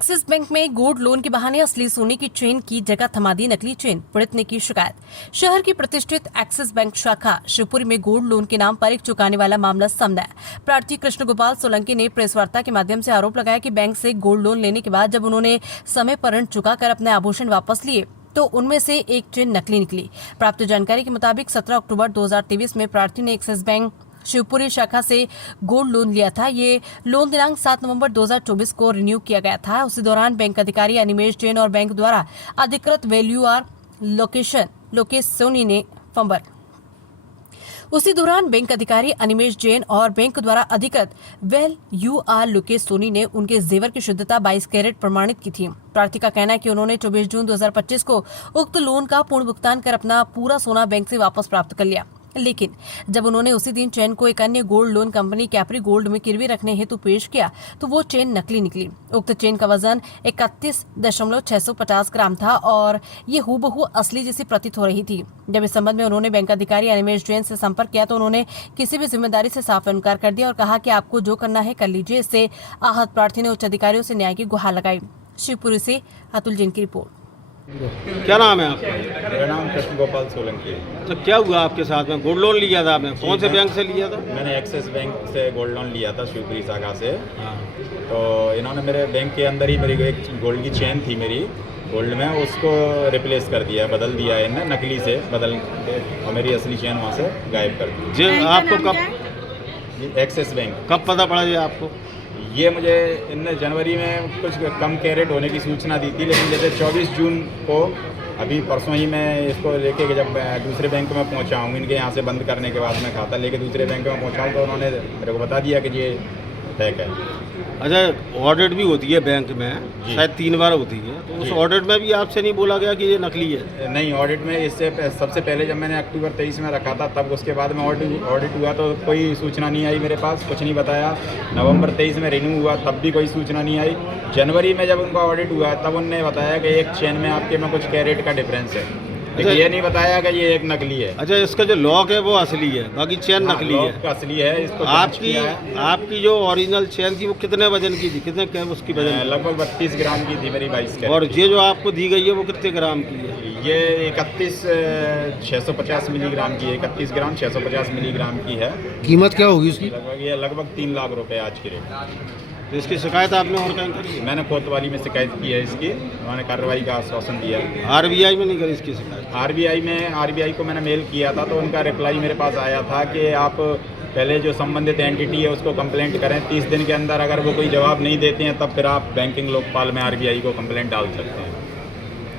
Axis bank में gold loan के बहाने असली सोने की चेन की जगह थमा दी नकली चेन, पीड़ित ने की शिकायत। शहर की प्रतिष्ठित एक्सिस बैंक शाखा शिवपुरी में गोल्ड लोन के नाम पर एक चुकाने वाला मामला सामने आया। प्रार्थी कृष्ण गोपाल सोलंकी ने प्रेस वार्ता के माध्यम से आरोप लगाया कि बैंक से गोल्ड लोन लेने के बाद जब उन्होंने समय पर ऋण चुकाकर अपने आभूषण वापस लिए तो उनमें से एक चेन नकली निकली। प्राप्त जानकारी के मुताबिक 17 अक्टूबर 2023 में प्रार्थी ने एक्सिस बैंक शिवपुरी शाखा से गोल्ड लोन लिया था। ये लोन दिनांक 7 नवंबर 2024 को रिन्यू किया गया था। उसी दौरान बैंक अधिकारी अनिमेश जैन और बैंक द्वारा अधिकृत वैल्यूआर लोकेश सोनी ने फंबर उसी दौरान बैंक अधिकारी अनिमेश जैन और बैंक द्वारा अधिकृत वैल्यूआर लोकेश सोनी ने उनके जेवर की शुद्धता 22 कैरेट प्रमाणित की थी। प्रार्थी का कहना है कि उन्होंने 24 जून 2025 को उक्त लोन का पूर्ण भुगतान कर अपना पूरा सोना बैंक से वापस प्राप्त कर लिया, लेकिन जब उन्होंने उसी दिन चेन को एक अन्य gold loan company Capri gold में गिरवी रखने हेतु पेश किया तो वो चेन नकली निकली। उक्त चेन का वजन 31.650 ग्राम था और ये हूबहू असली जैसी प्रतीत हो रही थी। जब इस संबंध में उन्होंने बैंक अधिकारी अनिमेश जैन से संपर्क किया तो उन्होंने किसी भी जिम्मेदारी से साफ इनकार कर दिया और कहा कि आपको जो करना है कर लीजिए। इससे आहत प्रार्थी ने उच्च अधिकारियों से न्याय की गुहार लगाई। शिवपुरी से अतुल जैन की रिपोर्ट। क्या नाम है आपका? मेरा नाम कृष्ण गोपाल सोलंकी है। तो क्या हुआ आपके साथ में? गोल्ड लोन लिया था आपने? कौन से बैंक से लिया था? मैंने एक्सिस बैंक से गोल्ड लोन लिया था, शिवपुरी शाखा से। हाँ। तो इन्होंने मेरे बैंक के अंदर ही मेरी एक गोल्ड की चेन थी मेरी गोल्ड में, उसको रिप्लेस कर दिया, बदल दिया इन्हें, नकली से बदल और मेरी असली चेन वहाँ से गायब कर दी। जी, आपको कब एक्सिस बैंक कब पता पड़ा ये आपको? ये मुझे इनने जनवरी में कुछ कम कैरेट होने की सूचना दी थी, लेकिन जैसे 24 जून को अभी परसों ही मैं इसको लेके जब दूसरे बैंक में पहुंचा हूँ, इनके यहाँ से बंद करने के बाद मैं खाता लेके दूसरे बैंक में पहुंचा हूँ तो उन्होंने मेरे को बता दिया कि ये फेक है। अच्छा, ऑडिट भी होती है बैंक में, शायद 3 बार होती है, तो उस ऑडिट में भी आपसे नहीं बोला गया कि ये नकली है? नहीं, ऑडिट में इससे सबसे पहले जब मैंने अक्टूबर 23 में रखा था तब उसके बाद में ऑडिट हुआ तो कोई सूचना नहीं आई मेरे पास, कुछ नहीं बताया। नवंबर 23 में रिन्यू हुआ तब भी कोई सूचना नहीं आई। जनवरी में जब उनका ऑडिट हुआ तब उन्होंने बताया कि एक चेन में आपके में कुछ कैरेट का डिफरेंस है, लेकिन ये नहीं बताया कि ये एक नकली है। अच्छा, इसका जो लॉक है वो असली है, बाकी चेन नकली है? लॉक असली है। इसको आपकी जो ओरिजिनल चेन थी वो कितने वजन की थी? कितने उसकी वजन? लगभग 32 ग्राम की थी मेरी 22 और ये जो आपको दी गई है वो कितने ग्राम की है? ये 650 मिलीग्राम की है। 31 ग्राम 650 मिलीग्राम की है। कीमत क्या होगी उसकी? लगभग 3 लाख रुपए आज की रेट। तो इसकी शिकायत आपने और कहीं करी? मैंने कोतवाली में शिकायत की है इसकी, उन्होंने कार्रवाई का आश्वासन दिया। आरबीआई में नहीं करी इसकी शिकायत? आरबीआई को मैंने मेल किया था तो उनका रिप्लाई मेरे पास आया था कि आप पहले जो संबंधित एंटिटी है उसको कंप्लेंट करें, 30 दिन के अंदर अगर वो कोई जवाब नहीं देते हैं तब फिर आप बैंकिंग लोकपाल में आरबीआई को कंप्लेंट डाल सकते हैं।